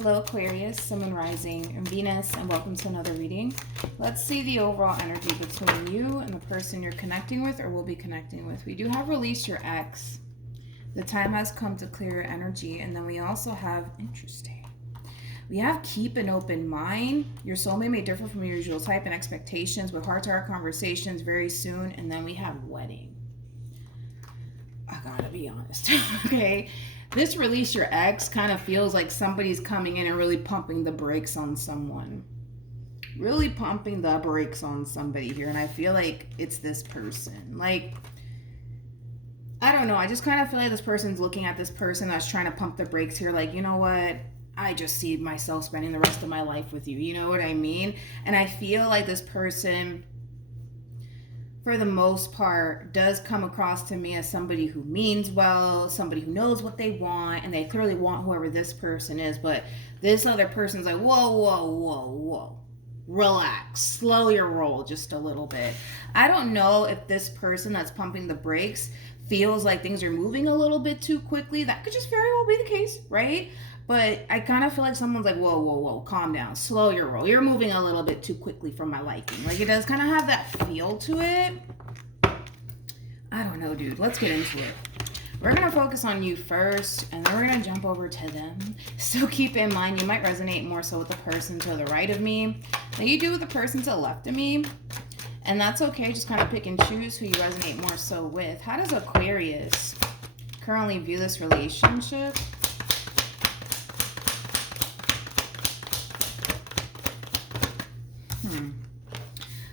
Hello Aquarius, Sun, Moon, Rising, and Venus, and welcome to another reading. Let's see the overall energy between you and the person you're connecting with or will be connecting with. We do have release your ex. The time has come to clear your energy. And then we also have, interesting, we have keep an open mind. Your soulmate may differ from your usual type and expectations with heart-to-heart conversations very soon. And then we have wedding. I gotta be honest, okay? This release your ex kind of feels like somebody's coming in and really pumping the brakes on someone. Really pumping the brakes on somebody here. And I feel like it's this person. Like, I don't know. I just kind of feel like this person's looking at this person that's trying to pump the brakes here. Like, you know what? I just see myself spending the rest of my life with you. You know what I mean? And I feel like this person, for the most part, does come across to me as somebody who means well, somebody who knows what they want, and they clearly want whoever this person is. But this other person's like, whoa, whoa, whoa, whoa. Relax. Slow your roll just a little bit. I don't know if this person that's pumping the brakes feels like things are moving a little bit too quickly. That could just very well be the case, right? But I kind of feel like someone's like, whoa, whoa, whoa, calm down. Slow your roll. You're moving a little bit too quickly for my liking. Like, it does kind of have that feel to it. I don't know, dude. Let's get into it. We're going to focus on you first, and then we're going to jump over to them. So keep in mind, you might resonate more so with the person to the right of me than you do with the person to the left of me. And that's okay. Just kind of pick and choose who you resonate more so with. How does Aquarius currently view this relationship?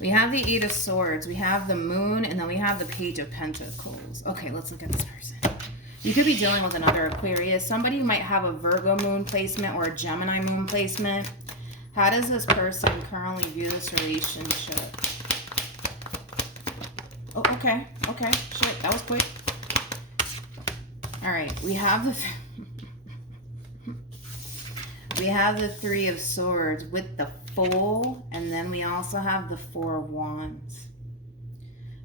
We have the Eight of Swords, we have the Moon, and then we have the Page of Pentacles. Okay, let's look at this person. You could be dealing with another Aquarius, somebody who might have a Virgo moon placement or a Gemini moon placement. How does this person currently view this relationship? Oh, okay, shit, that was quick. All right, we have the Three of Swords with the Fool, and then we also have the Four of Wands.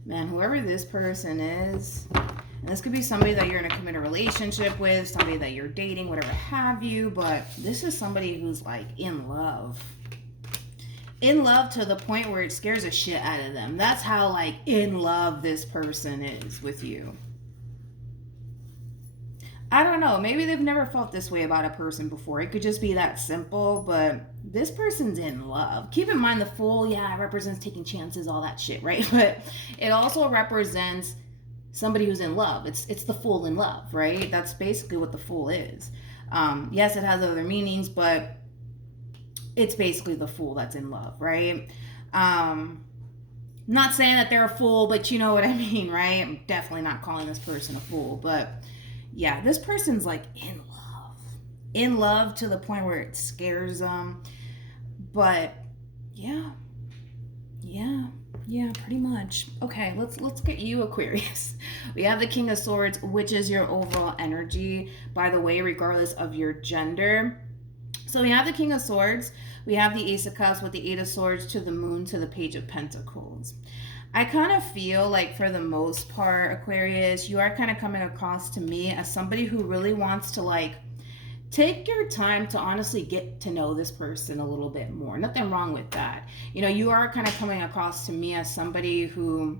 Man, whoever this person is, and this could be somebody that you're in a committed relationship with, somebody that you're dating, whatever have you, but this is somebody who's like in love. In love to the point where it scares the shit out of them. That's how like in love this person is with you. I don't know. Maybe they've never felt this way about a person before. It could just be that simple, but this person's in love. Keep in mind the Fool, yeah, it represents taking chances, all that shit, right? But it also represents somebody who's in love. It's the Fool in love, right? That's basically what the Fool is. Yes, it has other meanings, but it's basically the Fool that's in love, right? Not saying that they're a fool, but you know what I mean, right? I'm definitely not calling this person a fool, but yeah, this person's like in love. In love to the point where it scares them. But yeah, pretty much. Okay, let's get you, Aquarius. We have the King of Swords, which is your overall energy, by the way, regardless of your gender. So we have the King of Swords. We have the Ace of Cups with the Eight of Swords to the Moon to the Page of Pentacles. I kind of feel like for the most part, Aquarius, you are kind of coming across to me as somebody who really wants to like take your time to honestly get to know this person a little bit more. Nothing wrong with that. You know, you are kind of coming across to me as somebody who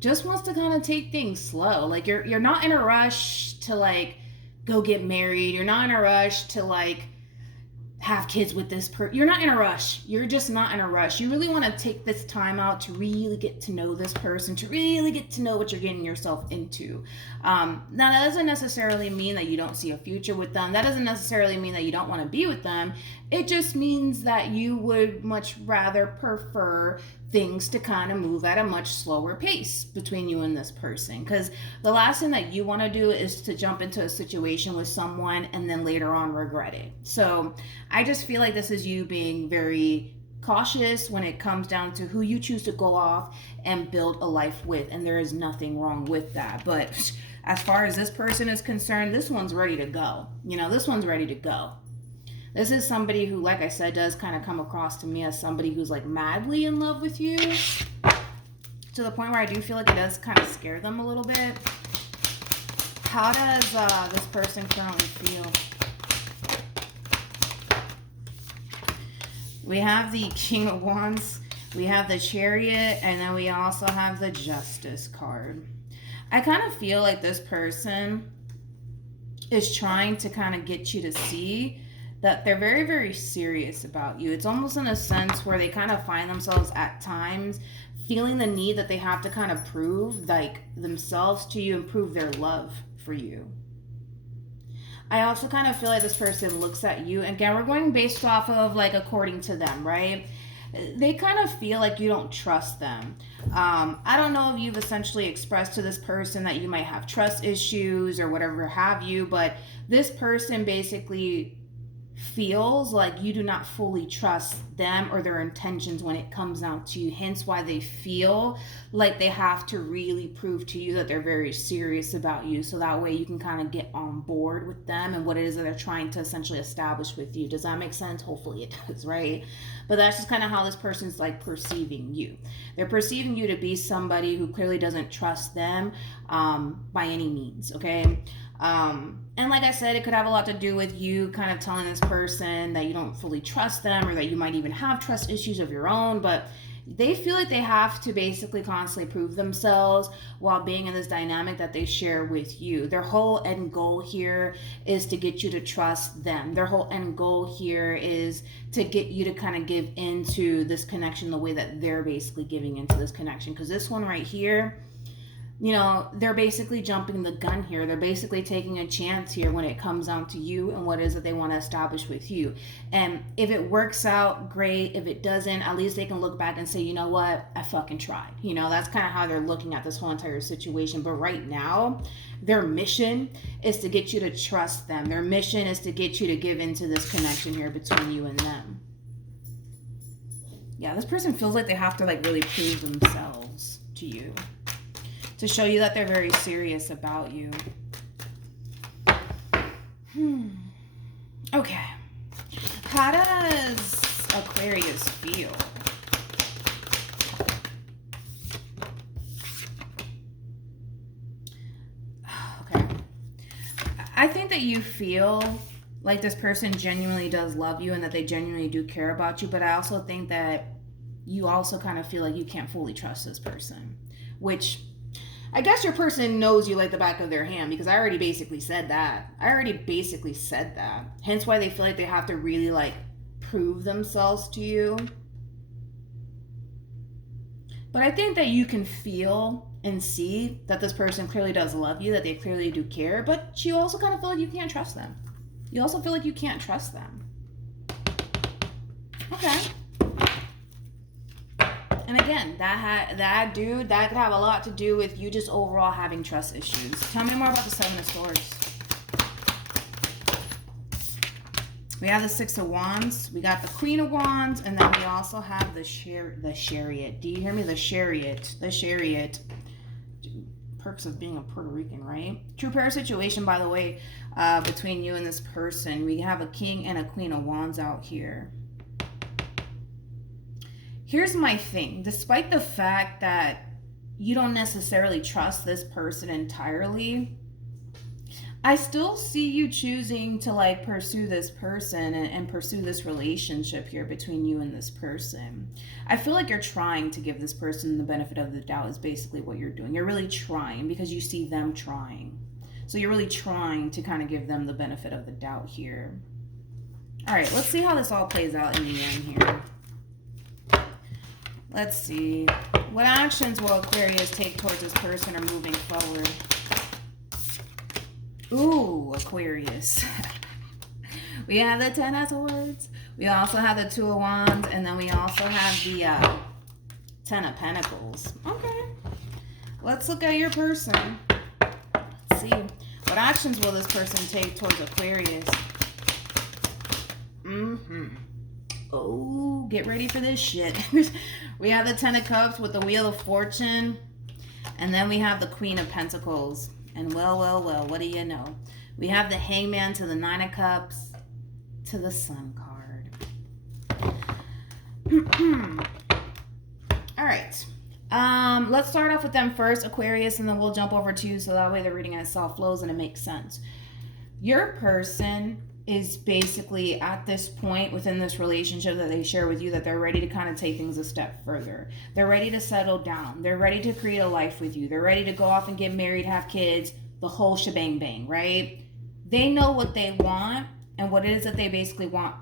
just wants to kind of take things slow. Like you're not in a rush to like go get married. You're not in a rush to like have kids with this person. You're not in a rush. You're just not in a rush. You really want to take this time out to really get to know this person, to really get to know what you're getting yourself into. Now, that doesn't necessarily mean that you don't see a future with them. That doesn't necessarily mean that you don't want to be with them. It just means that you would much rather prefer things to kind of move at a much slower pace between you and this person. Because the last thing that you want to do is to jump into a situation with someone and then later on regret it. So I just feel like this is you being very cautious when it comes down to who you choose to go off and build a life with. And there is nothing wrong with that. But as far as this person is concerned, this one's ready to go. You know, this one's ready to go. This is somebody who, like I said, does kind of come across to me as somebody who's like madly in love with you, to the point where I do feel like it does kind of scare them a little bit. How does this person currently feel? We have the King of Wands. We have the Chariot. And then we also have the Justice card. I kind of feel like this person is trying to kind of get you to see that they're very, very serious about you. It's almost in a sense where they kind of find themselves at times feeling the need that they have to kind of prove like themselves to you and prove their love for you. I also kind of feel like this person looks at you. Again, we're going based off of like according to them, right? They kind of feel like you don't trust them. I don't know if you've essentially expressed to this person that you might have trust issues or whatever have you, but this person basically feels like you do not fully trust them or their intentions when it comes down to you. Hence why they feel like they have to really prove to you that they're very serious about you. So that way you can kind of get on board with them and what it is that they're trying to essentially establish with you. Does that make sense? Hopefully it does, right? But that's just kind of how this person's like perceiving you. They're perceiving you to be somebody who clearly doesn't trust them by any means, okay? And like I said, it could have a lot to do with you kind of telling this person that you don't fully trust them or that you might even have trust issues of your own, but they feel like they have to basically constantly prove themselves while being in this dynamic that they share with you. Their whole end goal here is to get you to trust them. Their whole end goal here is to get you to kind of give into this connection the way that they're basically giving into this connection. Because this one right here, you know, they're basically jumping the gun here. They're basically taking a chance here when it comes down to you and what it is that they want to establish with you. And if it works out, great. If it doesn't, at least they can look back and say, you know what, I fucking tried. You know, that's kind of how they're looking at this whole entire situation. But right now, their mission is to get you to trust them. Their mission is to get you to give into this connection here between you and them. Yeah, this person feels like they have to like really prove themselves to you, to show you that they're very serious about you. Okay. How does Aquarius feel? Okay. I think that you feel like this person genuinely does love you and that they genuinely do care about you, but I also think that you also kind of feel like you can't fully trust this person, which I guess your person knows you like the back of their hand, because I already basically said that. Hence why they feel like they have to really like prove themselves to you. But I think that you can feel and see that this person clearly does love you, that they clearly do care, but you also kind of feel like you can't trust them. You also feel like you can't trust them. Okay. And again, that could have a lot to do with you just overall having trust issues. Tell me more about the Seven of Swords. We have the Six of Wands. We got the Queen of Wands, and then we also have the Chariot. Do you hear me? The Chariot. The Chariot. Perks of being a Puerto Rican, right? True pair situation, by the way, between you and this person. We have a King and a Queen of Wands out here. Here's my thing. Despite the fact that you don't necessarily trust this person entirely, I still see you choosing to like pursue this person and pursue this relationship here between you and this person. I feel like you're trying to give this person the benefit of the doubt is basically what you're doing. You're really trying because you see them trying. So you're really trying to kind of give them the benefit of the doubt here. All right, let's see how this all plays out in the end here. Let's see. What actions will Aquarius take towards this person or moving forward? Ooh, Aquarius. We have the Ten of Swords. We also have the Two of Wands. And then we also have the Ten of Pentacles. Okay. Let's look at your person. Let's see. What actions will this person take towards Aquarius? Oh, get ready for this shit. We have the Ten of Cups with the Wheel of Fortune. And then we have the Queen of Pentacles. And well, what do you know? We have the Hangman to the Nine of Cups to the Sun card. All right. Let's start off with them first, Aquarius, and then we'll jump over to you so that way the reading in itself flows and it makes sense. Your person is basically at this point within this relationship that they share with you that they're ready to kind of take things a step further. They're ready to settle down. They're ready to create a life with you. They're ready to go off and get married, have kids, the whole shebang bang, right? They know what they want, and what it is that they basically want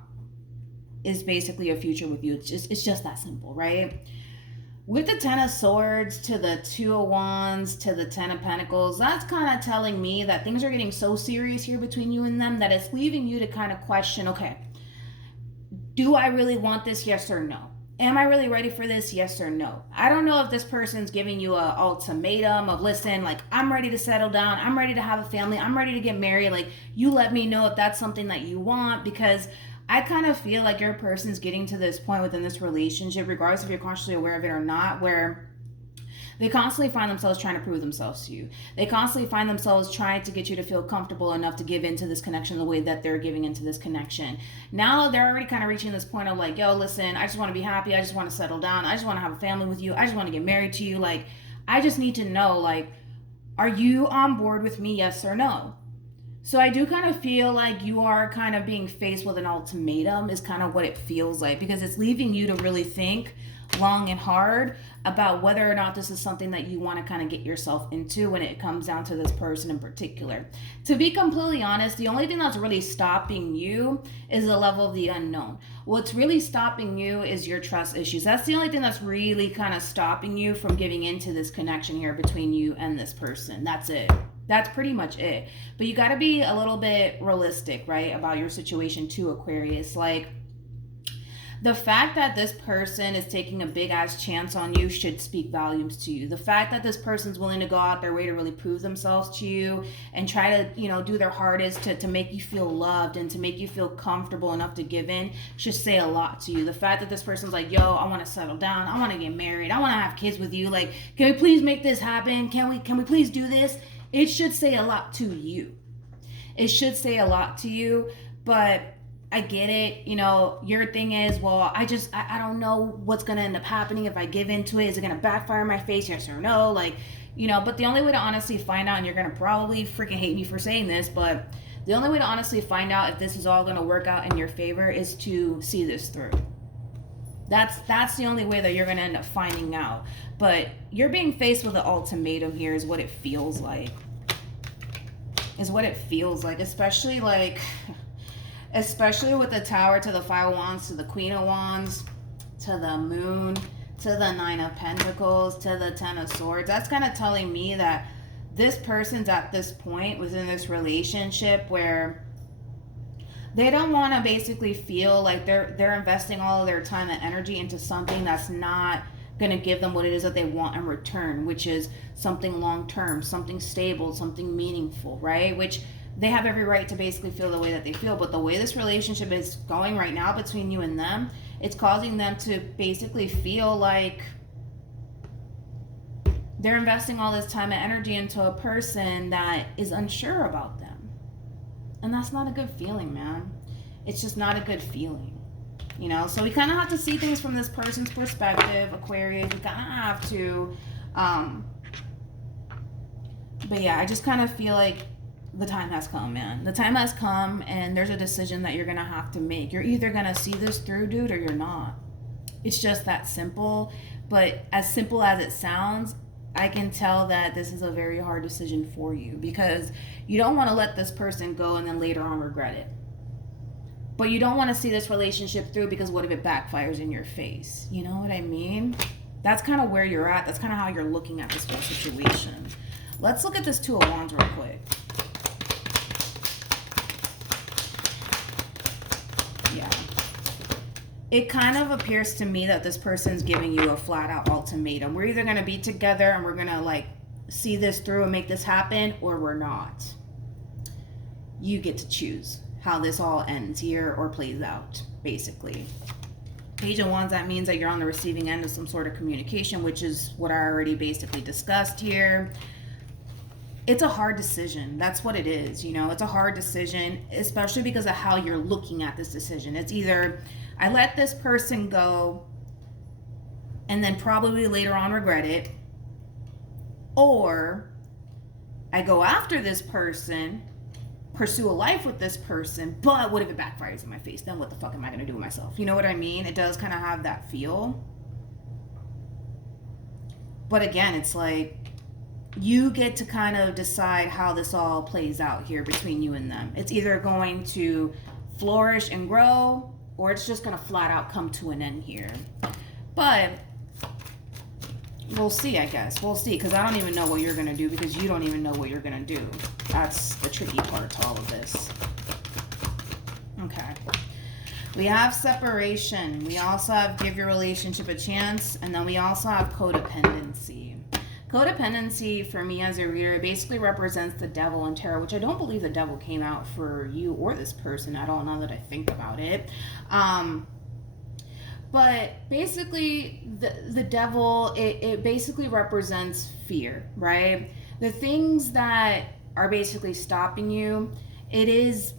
is basically a future with you. It's just that simple, right? With the Ten of Swords to the Two of Wands to the Ten of Pentacles, that's kind of telling me that things are getting so serious here between you and them that it's leaving you to kind of question, okay, do I really want this? Yes or no? Am I really ready for this? Yes or no? I don't know if this person's giving you an ultimatum of, listen, like, I'm ready to settle down. I'm ready to have a family. I'm ready to get married. Like, you let me know if that's something that you want, because I kind of feel like your person's getting to this point within this relationship, regardless if you're consciously aware of it or not, where they constantly find themselves trying to prove themselves to you. They constantly find themselves trying to get you to feel comfortable enough to give into this connection the way that they're giving into this connection. Now they're already kind of reaching this point of like, yo, listen, I just want to be happy. I just want to settle down. I just want to have a family with you. I just want to get married to you. Like, I just need to know, like, are you on board with me? Yes or no? So I do kind of feel like you are kind of being faced with an ultimatum is kind of what it feels like, because it's leaving you to really think long and hard about whether or not this is something that you want to kind of get yourself into when it comes down to this person in particular. To be completely honest, the only thing that's really stopping you is the level of the unknown. What's really stopping you is your trust issues. That's the only thing that's really kind of stopping you from giving into this connection here between you and this person. That's it. That's pretty much it. But you got to be a little bit realistic, right, about your situation too, Aquarius. Like, the fact that this person is taking a big ass chance on you should speak volumes to you. The fact that this person's willing to go out their way to really prove themselves to you and try to, do their hardest to make you feel loved and to make you feel comfortable enough to give in should say a lot to you. The fact that this person's like, yo, I want to settle down. I want to get married. I want to have kids with you. Like, can we please make this happen? Can we please do this? It should say a lot to you. It should say a lot to you, but I get it. Your thing is, well, I don't know what's going to end up happening if I give into it. Is it going to backfire in my face? Yes or no? Like, but the only way to honestly find out, and you're going to probably freaking hate me for saying this, but the only way to honestly find out if this is all going to work out in your favor is to see this through. That's the only way that you're going to end up finding out. But you're being faced with an ultimatum here is what it feels like. Especially with the Tower to the Five of Wands to the Queen of Wands to the Moon to the Nine of Pentacles to the Ten of Swords. That's kind of telling me that this person's at this point within this relationship where they don't want to basically feel like they're investing all of their time and energy into something that's not going to give them what it is that they want in return, which is something long-term, something stable, something meaningful, right? Which they have every right to basically feel the way that they feel. But the way this relationship is going right now between you and them, it's causing them to basically feel like they're investing all this time and energy into a person that is unsure about them. And that's not a good feeling, man. It's just not a good feeling. So we kind of have to see things from this person's perspective, Aquarius. We kind of have to. But yeah, I just kind of feel like the time has come, man. The time has come, and there's a decision that you're going to have to make. You're either going to see this through, dude, or you're not. It's just that simple. But as simple as it sounds, I can tell that this is a very hard decision for you, because you don't want to let this person go and then later on regret it. But you don't want to see this relationship through, because what if it backfires in your face? You know what I mean? That's kind of where you're at. That's kind of how you're looking at this whole situation. Let's look at this Two of Wands real quick. Yeah. It kind of appears to me that this person's giving you a flat out ultimatum. We're either going to be together and we're going to see this through and make this happen, or we're not. You get to choose how this all ends here or plays out, basically. Page of Wands, that means that you're on the receiving end of some sort of communication, which is what I already basically discussed here. It's a hard decision. That's what it is. It's a hard decision, especially because of how you're looking at this decision. It's either I let this person go and then probably later on regret it, or I go after this person pursue a life with this person, but what if it backfires in my face? Then what the fuck am I going to do with myself? You know what I mean? It does kind of have that feel. But again, it's like you get to kind of decide how this all plays out here between you and them. It's either going to flourish and grow, or it's just going to flat out come to an end here. But we'll see, I guess. We'll see, because I don't even know what you're going to do, because you don't even know what you're going to do. That's the tricky part to all of this. Okay. We have separation. We also have give your relationship a chance. And then we also have codependency. Codependency, for me as a reader, basically represents the devil in tarot, which I don't believe the devil came out for you or this person at all, now that I think about it. But basically, the devil, it basically represents fear, right? The things that are basically stopping you, it is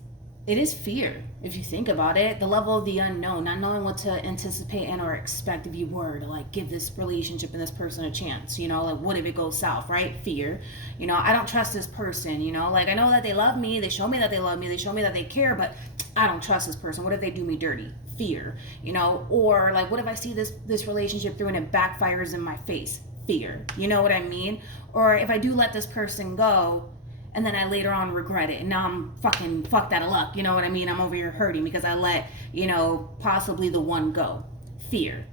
fear, if you think about it. The level of the unknown, not knowing what to anticipate and or expect if you were to like give this relationship and this person a chance, you know, like what if it goes south, right? Fear. You know, I don't trust this person, you know, like I know that they love me, they show me that they love me, they show me that they care, but I don't trust this person. What if they do me dirty? Fear. You know, or like what if I see this relationship through and it backfires in my face? Fear. You know what I mean? Or if I do let this person go, and then I later on regret it, and now I'm fucking fucked out of luck. You know what I mean? I'm over here hurting because I let, you know, possibly the one go. Fear.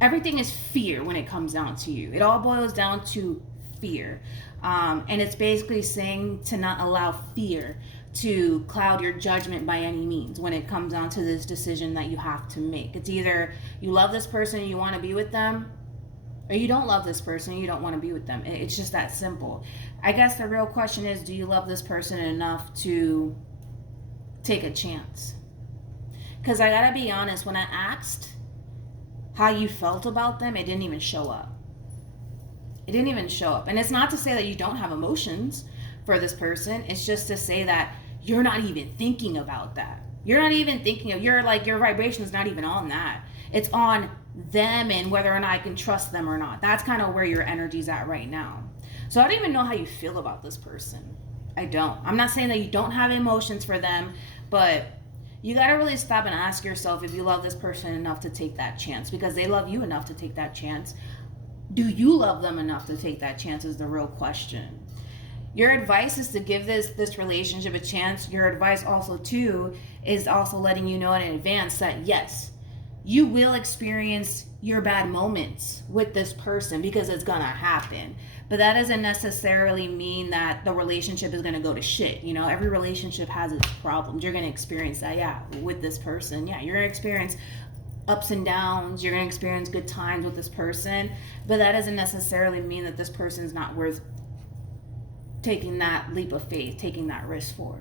Everything is fear when it comes down to you. It all boils down to fear. And it's basically saying to not allow fear to cloud your judgment by any means when it comes down to this decision that you have to make. It's either you love this person and you want to be with them, or you don't love this person and you don't want to be with them. It's just that simple. I guess the real question is, do you love this person enough to take a chance? Because I gotta be honest, when I asked how you felt about them, it didn't even show up. It didn't even show up. And it's not to say that you don't have emotions for this person. It's just to say that you're not even thinking about that. You're not even thinking of, your vibration is not even on that. It's on them and whether or not I can trust them or not. That's kind of where your energy's at right now. So I don't even know how you feel about this person. I don't. I'm not saying that you don't have emotions for them, but you got to really stop and ask yourself if you love this person enough to take that chance, because they love you enough to take that chance. Do you love them enough to take that chance is the real question. Your advice is to give this relationship a chance. Your advice also too is also letting you know in advance that yes, you will experience your bad moments with this person, because it's gonna happen. But that doesn't necessarily mean that the relationship is gonna go to shit. You know, every relationship has its problems. You're gonna experience that, yeah, with this person. Yeah, you're gonna experience ups and downs. You're gonna experience good times with this person. But that doesn't necessarily mean that this person is not worth taking that leap of faith, taking that risk for.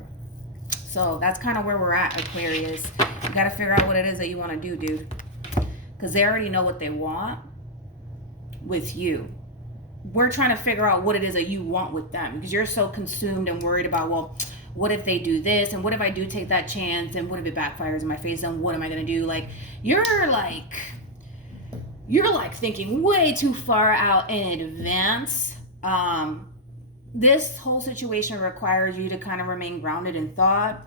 So that's kind of where we're at, Aquarius. You got to figure out what it is that you want to do, dude. Because they already know what they want with you. We're trying to figure out what it is that you want with them, because you're so consumed and worried about, well, what if they do this? And what if I do take that chance? And what if it backfires in my face? And what am I going to do? Like, you're thinking way too far out in advance. This whole situation requires you to kind of remain grounded in thought.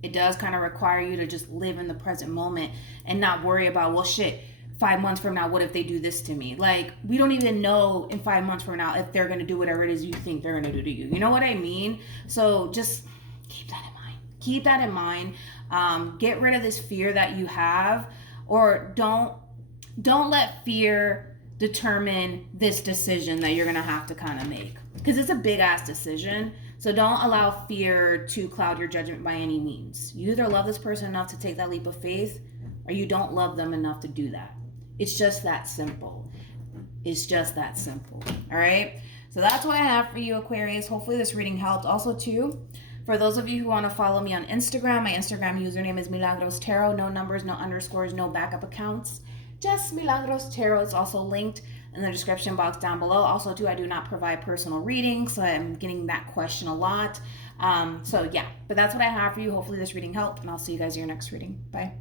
It does kind of require you to just live in the present moment and not worry about, well, shit, 5 months from now, what if they do this to me? Like, we don't even know in 5 months from now if they're going to do whatever it is you think they're going to do to you. You know what I mean? So just keep that in mind. Keep that in mind. Get rid of this fear that you have, or don't let fear determine this decision that you're going to have to kind of make. Because it's a big ass decision. So don't allow fear to cloud your judgment by any means. You either love this person enough to take that leap of faith, or you don't love them enough to do that. It's just that simple. It's just that simple. All right. So that's what I have for you, Aquarius. Hopefully this reading helped. Also too, for those of you who want to follow me on Instagram, my Instagram username is MilagrosTarot. No numbers, no underscores, no backup accounts. Just MilagrosTarot. It's also linked in the description box down below. Also too, I do not provide personal readings, so I'm getting that question a lot. So yeah, but that's what I have for you. Hopefully this reading helped, and I'll see you guys in your next reading. Bye.